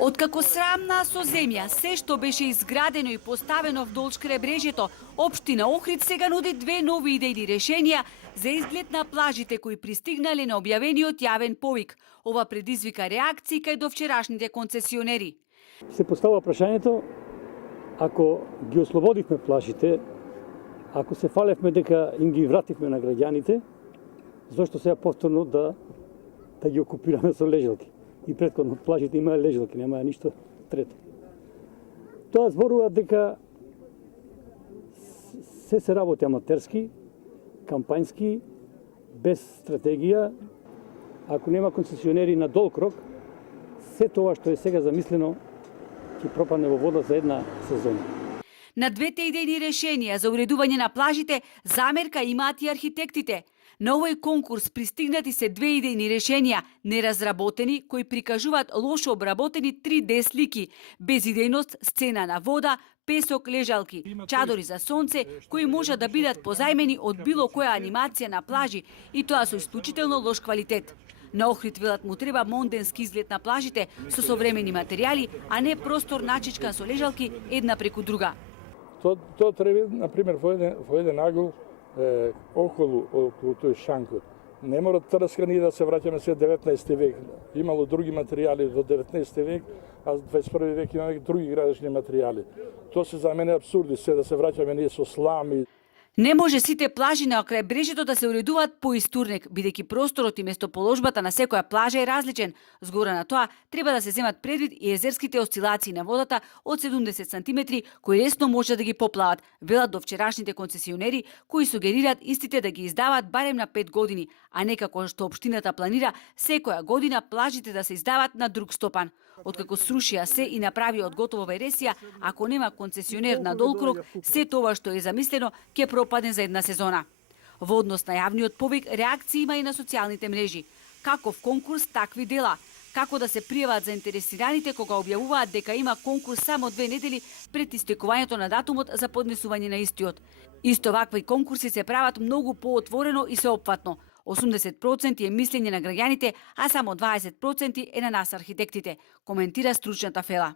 Откако срамна со земја, се што беше изградено и поставено вдолж кребрежјето, општина Охрид сега нуди две нови идејни решенија за изглед на плажите кои пристигнале на објавениот јавен повик. Ова предизвика реакции кај довчерашните концесионери. Се поставува прашањето, ако ги ослободивме плажите, ако се фалевме дека им ги вративме на граѓаните, зошто сега повторно да ги окупираме со лежалки? И претходно плажите имаа лежалки, немаа ништо трето. Тоа зборува дека се работи аматерски, кампањски, без стратегија. Ако нема концесионери на долг рок, се тоа што е сега замислено ќе пропадне во вода за една сезона. На двете идејни решенија за уредување на плажите замерка имаат и архитектите. На овој конкурс пристигнати се две идејни решенија, неразработени, кои прикажуваат лошо обработени 3D слики, без идејност, сцена на вода, песок, лежалки, чадори за сонце, кои можат да бидат позајмени од било која анимација на плажи, и тоа со исклучително лош квалитет. На Охрид велат му треба монденски изглед на плажите со современи материјали, а не простор начичкан со лежалки една преку друга. Тоа треба, например, во еден агол околу тој шанкот. Не мора трска ние да се враќаме се 19 век. Имало други материјали во 19 век, а 21 век имаме други градични материјали. Тоа се за мене абсурди, се да се враќаме ние со слами. Не може сите плажи на крајбрежјето да се уредуваат по истурник, бидејќи просторот и местоположбата на секоја плажа е различен. Згора на тоа, треба да се земат предвид и езерските осцилации на водата од 70 сантиметри, кои лесно може да ги поплават, велат довчерашните концесионери, кои сугерираат истите да ги издаваат барем на 5 години, а не како што општината планира секоја година плажите да се издаваат на друг стопан. Откако срушија се и направи од готова вересија, ако нема концесионер на долг рок, се тоа што е замислено ќе пропадне за една сезона. Во однос на јавниот повик, реакции има и на социјалните мрежи. Каков конкурс, такви дела. Како да се пријават заинтересираните кога објавуваат дека има конкурс само 2 недели пред истекувањето на датумот за поднесување на истиот. Исто вакви конкурси се прават многу поотворено и сеопфатно. 80% е мислење на граѓаните, а само 20% е на нас архитектите, коментира стручната Фела.